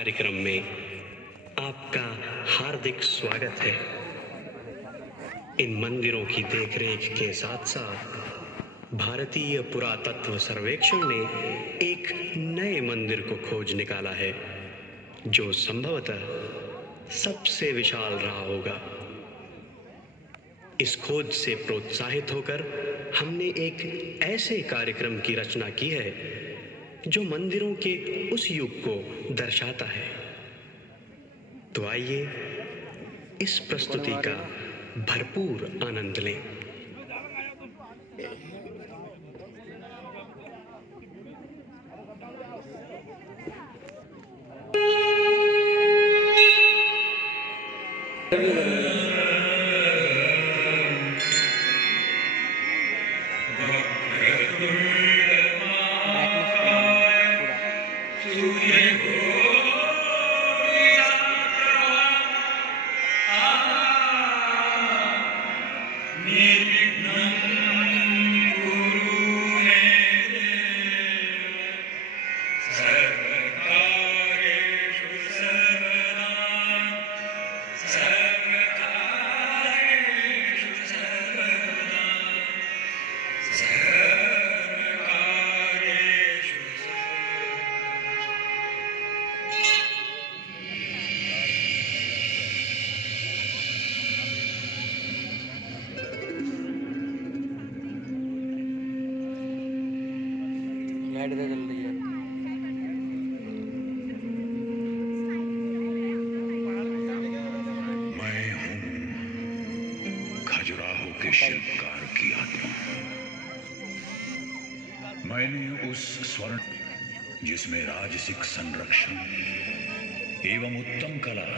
कार्यक्रम में आपका हार्दिक स्वागत है। इन मंदिरों की देखरेख के साथ साथ भारतीय पुरातत्व सर्वेक्षण ने एक नए मंदिर को खोज निकाला है जो संभवतः सबसे विशाल रहा होगा। इस खोज से प्रोत्साहित होकर हमने एक ऐसे कार्यक्रम की रचना की है जो मंदिरों के उस युग को दर्शाता है। तो आइए इस प्रस्तुति का भरपूर आनंद लें। लाइट जल रही है। मैं हूँ खजुराहो के शिल्पकार की आत्मा। मैंने उस स्वर्ण जिसमें राजसिक संरक्षण एवं उत्तम कला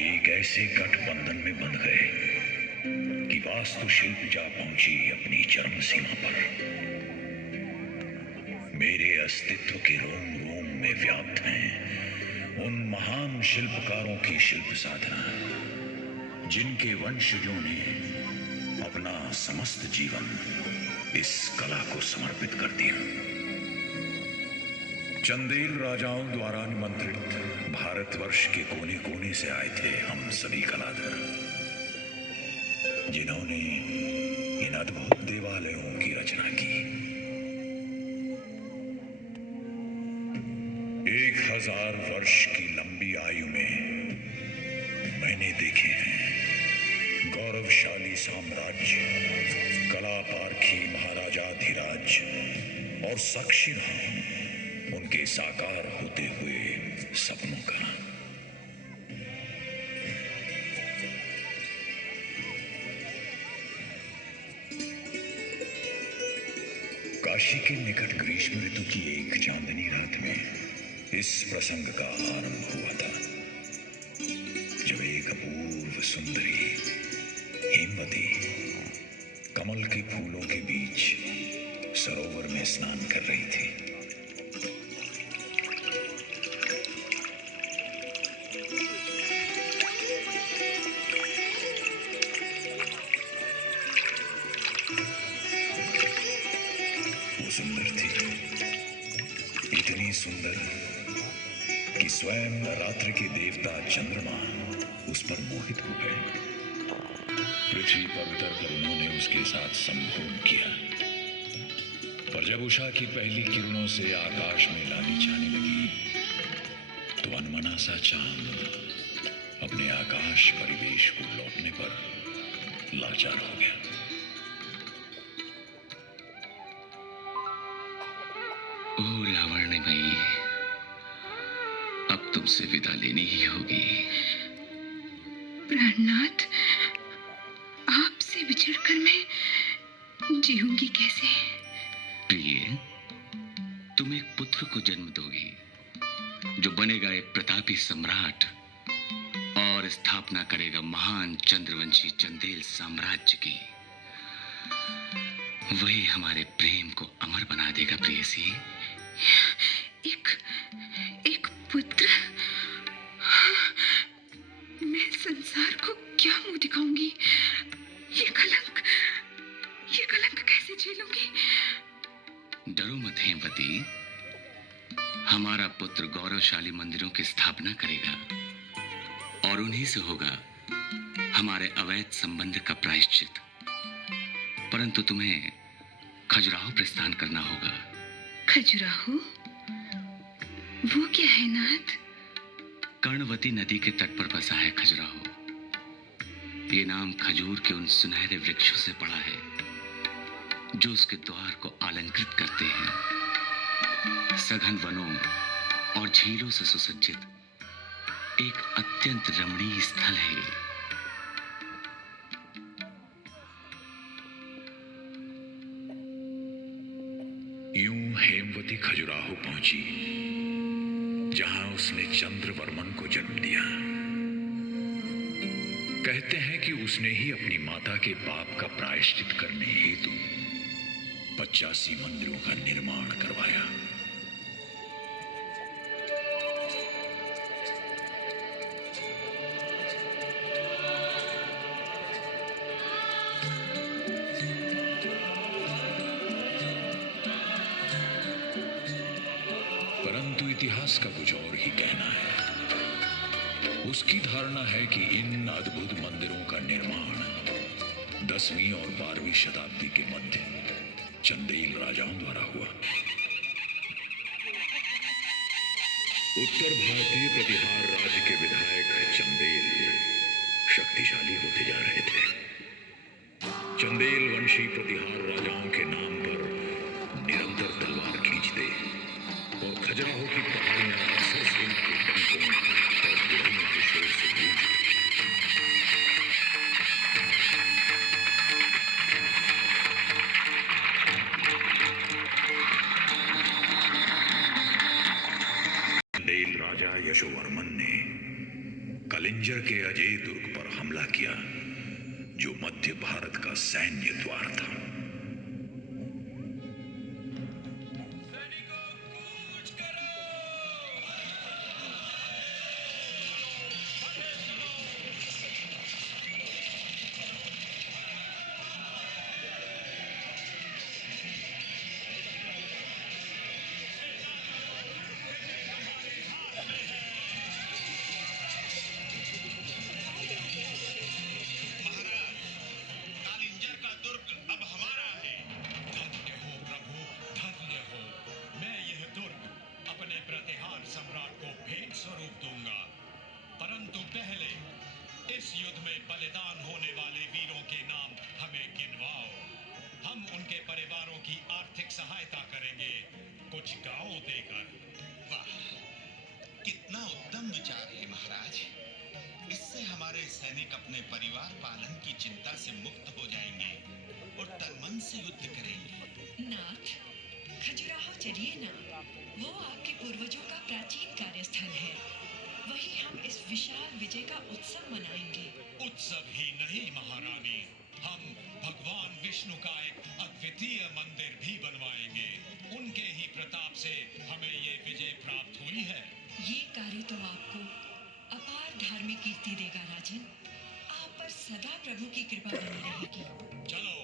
एक ऐसे गठबंधन में बंध गए कि वास्तुशिल्प जा पहुंची अपनी चरम सीमा पर। मेरे अस्तित्व के रोम रोम में व्याप्त हैं उन महान शिल्पकारों की शिल्प साधना जिनके वंशजों ने अपना समस्त जीवन इस कला को समर्पित कर दिया। चंदेल राजाओं द्वारा निमंत्रित भारतवर्ष के कोने कोने से आए थे हम सभी कलाधर, जिन्होंने इन अद्भुत देवालयों की रचना की। 1000 वर्ष की लंबी आयु में मैंने देखे हैं गौरवशाली साम्राज्य, कला पारखी महाराजाधिराज और साक्षी रहा उनके साकार होते हुए सपनों का। काशी के निकट ग्रीष्म ऋतु की एक चांदनी रात में इस प्रसंग का आरंभ हुआ था, जब एक अपूर्व सुंदरी हेमवती कमल के फूलों के बीच सरोवर में स्नान कर रही थी। वो सुंदर थी, इतनी सुंदर कि स्वयं रात्रि के देवता चंद्रमा उस पर मोहित हो गए। पृथ्वी पर उतरकर उन्होंने उसके साथ संभोग किया, पर जब उषा की पहली किरणों से आकाश में लाली छाने लगी तो अनमना सा चांद अपने आकाश परिवेश को लौटने पर लाचार हो गया। ओ लावण्यमयी, अब तुमसे विदा लेनी ही होगी। प्राणनाथ, आपसे बिछड़कर मैं जीऊंगी कैसे? प्रिय, तुम एक पुत्र को जन्म दोगी जो बनेगा एक प्रतापी सम्राट और स्थापना करेगा महान चंद्रवंशी चंदेल साम्राज्य की। वही हमारे प्रेम को अमर बना देगा प्रेयसी। एक पुत्र? मैं संसार को क्या मुंह दिखाऊंगी? ये कलंक कैसे झेलूंगी? डरो मत हेमवती, हमारा पुत्र गौरवशाली मंदिरों की स्थापना करेगा और उन्हीं से होगा हमारे अवैध संबंध का प्रायश्चित। परंतु तुम्हें खजुराहो प्रस्थान करना होगा। खजुराहो? वो क्या है नाथ? कर्णवती नदी के तट पर बसा है खजुराहो। ये नाम खजूर के उन सुनहरे वृक्षों से पड़ा है जो उसके द्वार को अलंकृत करते हैं। सघन वनों और झीलों से सुसज्जित एक अत्यंत रमणीय स्थल है ये। यूं हेमवती खजुराहो पहुंची जहां उसने चंद्रवर्मन को जन्म दिया। कहते हैं कि उसने ही अपनी माता के पाप का प्रायश्चित करने हेतु 85 मंदिरों का निर्माण करवाया। परंतु इतिहास का कुछ और ही कहना है। उसकी धारणा है कि इन अद्भुत मंदिरों का निर्माण 10वीं और 12वीं शताब्दी के मध्य चंदेल राजाओं द्वारा हुआ। उत्तर भारतीय प्रतिहार राज्य के विधायक चंदेल शक्तिशाली होते जा रहे थे। चंदेल वंशी प्रतिहार राजाओं के नाम पर निरंतर तलवार खींचते और खजुराहो की पहाड़ियां अक्सर सेना के टंकों और गुर्रों के शोर से गूंजती। चंदेल राजा यशोवर्मन ने कलिंजर के अजय दुर्ग पर हमला किया जो मध्य भारत का सैन्य द्वार था। इस युद्ध में बलिदान होने वाले वीरों के नाम हमें गिनवाओ। हम उनके परिवारों की आर्थिक सहायता करेंगे कुछ गांव देकर। वाह, कितना उत्तम विचार है महाराज। इससे हमारे सैनिक अपने परिवार पालन की चिंता से मुक्त हो जाएंगे और तनमन से युद्ध करेंगे। नाथ, खजुराहो चलिए ना। वो आपके पूर्वजों का प्राचीन कार्यस्थल है। वही हम इस विशाल विजय का उत्सव मनाएंगे। उत्सव ही नहीं महारानी, हम भगवान विष्णु का एक अद्वितीय मंदिर भी बनवाएंगे। उनके ही प्रताप से हमें ये विजय प्राप्त हुई है। ये कार्य तो आपको अपार धार्मिक कीर्ति देगा राजन। आप पर सदा प्रभु की कृपा बनी रहेगी। चलो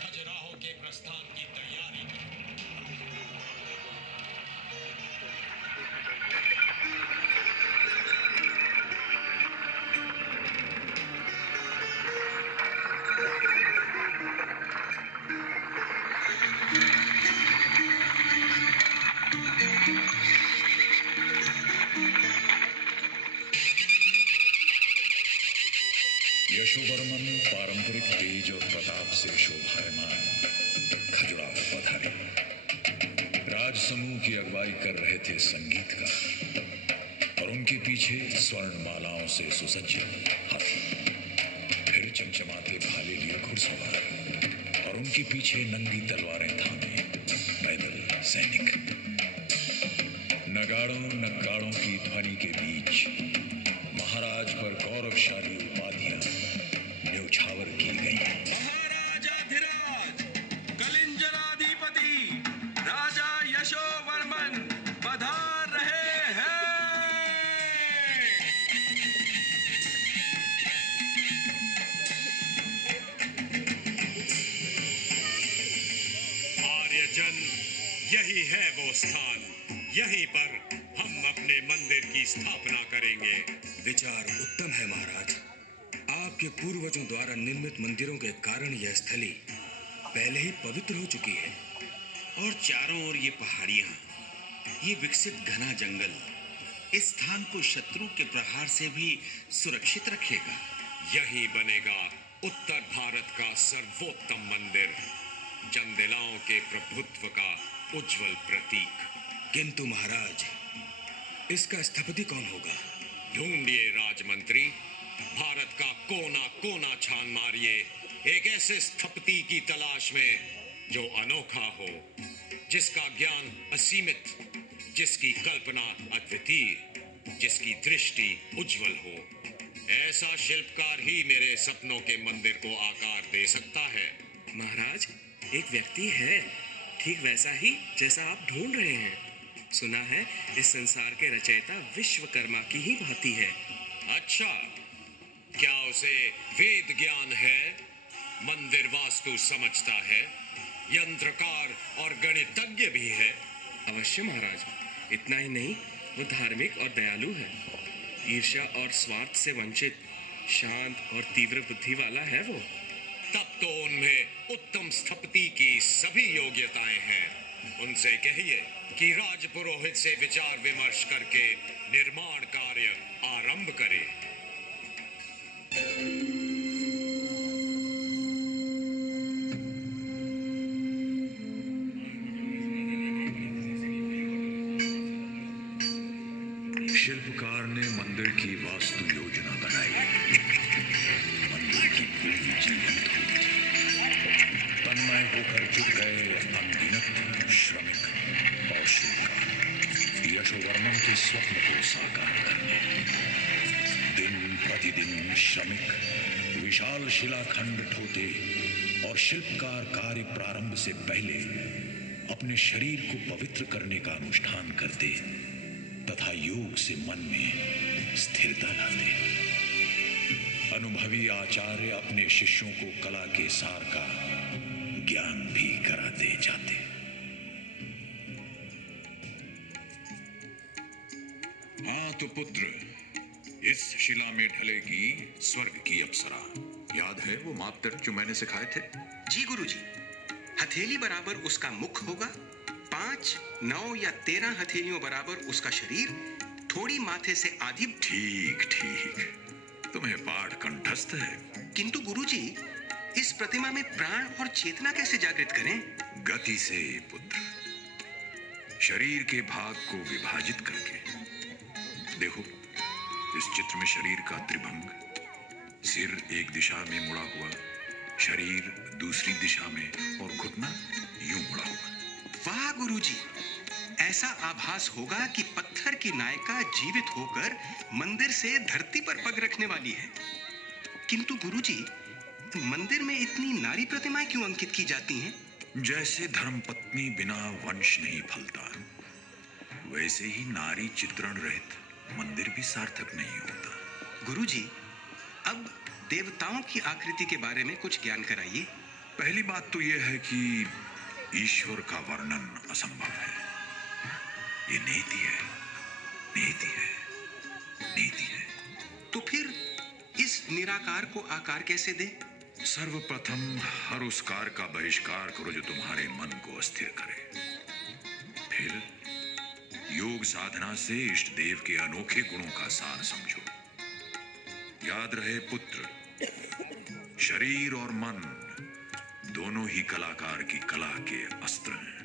खजुराहो के प्रस्थान की तैयारी करो। यशोवर्मन पारंपरिक तेज और प्रताप से शोभायमान खजुराहो पधारे। राजसमूह की अगुवाई कर रहे थे संगीतकार और उनके पीछे स्वर्णमालाओं से सुसज्जित हाथी, फिर चमचमाते भाले लिए घुड़सवार और उनके पीछे नंगी तलवारें थामे पैदल सैनिक। नगाड़ों नगाड़ों की ध्वनि के बीच महाराज पर गौरवशाली उपाधियां न्यौछावर की गई। महाराजाधिराज कलिंजराधिपति राजा यशोवर्मन पधार रहे हैं। आर्यजन, यही है वो स्थान, यहीं पर हम अपने मंदिर की स्थापना करेंगे। विचार उत्तम है महाराज। आपके पूर्वजों द्वारा निर्मित मंदिरों के कारण यह स्थली पहले ही पवित्र हो चुकी है। और चारों ओर ये पहाड़ियां, ये विकसित घना जंगल इस स्थान को शत्रु के प्रहार से भी सुरक्षित रखेगा। यही बनेगा उत्तर भारत का सर्वोत्तम मंदिर, चंदेलाओं के प्रभुत्व का उज्जवल प्रतीक। किंतु महाराज, इसका स्थपति कौन होगा? ढूंढिए राजमंत्री, भारत का कोना कोना छान मारिए एक ऐसे स्थपति की तलाश में जो अनोखा हो, जिसका ज्ञान असीमित, जिसकी कल्पना अद्वितीय, जिसकी दृष्टि उज्जवल हो। ऐसा शिल्पकार ही मेरे सपनों के मंदिर को आकार दे सकता है। महाराज, एक व्यक्ति है, ठीक वैसा ही जैसा आप ढूंढ रहे हैं। सुना है इस संसार के रचयिता विश्वकर्मा की ही भांति है। अच्छा, क्या उसे वेद ज्ञान है, मंदिर वास्तु समझता है, यंत्रकार और गणितज्ञ भी है? अवश्य महाराज, इतना ही नहीं, वो धार्मिक और दयालु है। ईर्ष्या और स्वार्थ से वंचित, शांत और तीव्र बुद्धि वाला है वो। तब तो उनमें उत्तम स्थपति की सभी योग्यताएं हैं। उनसे कहिए कि राजपुरोहित से विचार विमर्श करके निर्माण कार्य आरंभ करे। शिल्पकार ने मंदिर की वास्तु योजना बनाई। मंदिर की पूरी जीवंत हुई। तन्मय होकर जुट गए अनगिनत श्रमिक और शिल्पकार यशोवर्मन के स्वप्न को साकार करने। दिन प्रतिदिन श्रमिक विशाल शिलाखंड ढोते और शिल्पकार कार्य प्रारंभ से पहले अपने शरीर को पवित्र करने का अनुष्ठान करते तथा योग से मन में स्थिरता लाते। अनुभवी आचार्य अपने शिष्यों को कला के सार का ज्ञान भी कराते जाते। हाँ तो पुत्र, इस शिला में ढलेगी स्वर्ग की अप्सरा। याद है वो मापदंड जो मैंने सिखाए थे? जी गुरुजी। हथेली बराबर उसका मुख होगा, 5, 9 या 13 हथेलियों बराबर उसका शरीर, थोड़ी माथे से आधी। ठीक ठीक, तुम्हें पाठ कंठस्थ है। किंतु गुरुजी, इस प्रतिमा में प्राण और चेतना कैसे जागृत करें? गति से पुत्र, शरीर के भाग को विभाजित करके। देखो, इस चित्र में शरीर का त्रिभंग, सिर एक दिशा में मुड़ा हुआ, शरीर दूसरी दिशा में और घुटना यूं मुड़ा हुआ। वाह गुरुजी, ऐसा आभास होगा कि पत्थर की नायिका जीवित होकर मंदिर से धरती पर पग रखने वाली है। किंतु गुरुजी, मंदिर में इतनी नारी प्रतिमाएं क्यों अंकित की जाती हैं? जैसे धर्मपत्नी बिना वंश नहीं फलता, वैसे ही नारी चित्रण रहित मंदिर भी सार्थक नहीं होता। गुरुजी, अब देवताओं की आकृति के बारे में कुछ ज्ञान कराइए। पहली बात तो यह है कि ईश्वर का वर्णन असंभव है। ये नीति है, नीति है, नीति है। तो फिर इस निराकार को आकार कैसे दे? सर्वप्रथम हर उस कार का बहिष्कार करो जो तुम्हारे मन को अस्थिर करे। फिर योग साधना से इष्ट देव के अनोखे गुणों का सार समझो। याद रहे पुत्र, शरीर और मन दोनों ही कलाकार की कला के अस्त्र हैं।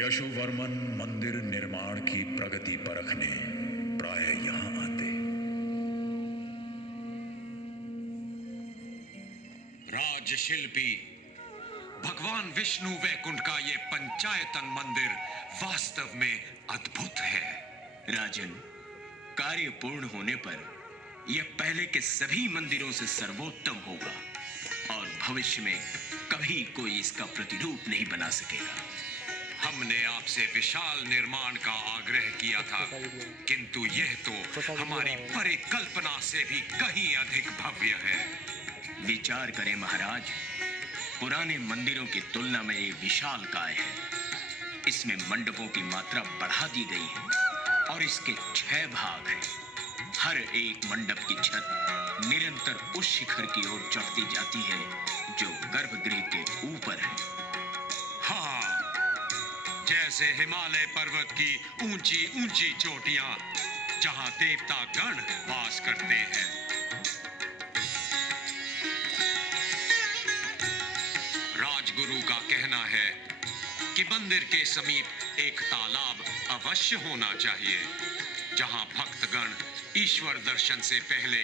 यशोवर्मन मंदिर निर्माण की प्रगति परखने प्राय यहां आते। राजशिल्पी भगवान विष्णु वैकुंठ का ये पंचायतन मंदिर वास्तव में अद्भुत है। राजन, कार्य पूर्ण होने पर यह पहले के सभी मंदिरों से सर्वोत्तम होगा और भविष्य में कभी कोई इसका प्रतिरूप नहीं बना सकेगा। हमने आपसे विशाल निर्माण का आग्रह किया था, किंतु यह तो हमारी परिकल्पना से भी कहीं अधिक भव्य है। विचार करें महाराज, पुराने मंदिरों की तुलना में ये विशाल काय है। इसमें मंडपों की मात्रा बढ़ा दी गई है और इसके 6 भाग हैं। हर एक मंडप की छत निरंतर उस शिखर की ओर चढ़ती जाती है जो गर्भगृह के ऊपर है। हाँ, जैसे हिमालय पर्वत की ऊंची ऊंची चोटियां जहां देवता गण वास करते हैं। राजगुरु का कहना है कि मंदिर के समीप एक तालाब अवश्य होना चाहिए, जहां भक्तगण ईश्वर दर्शन से पहले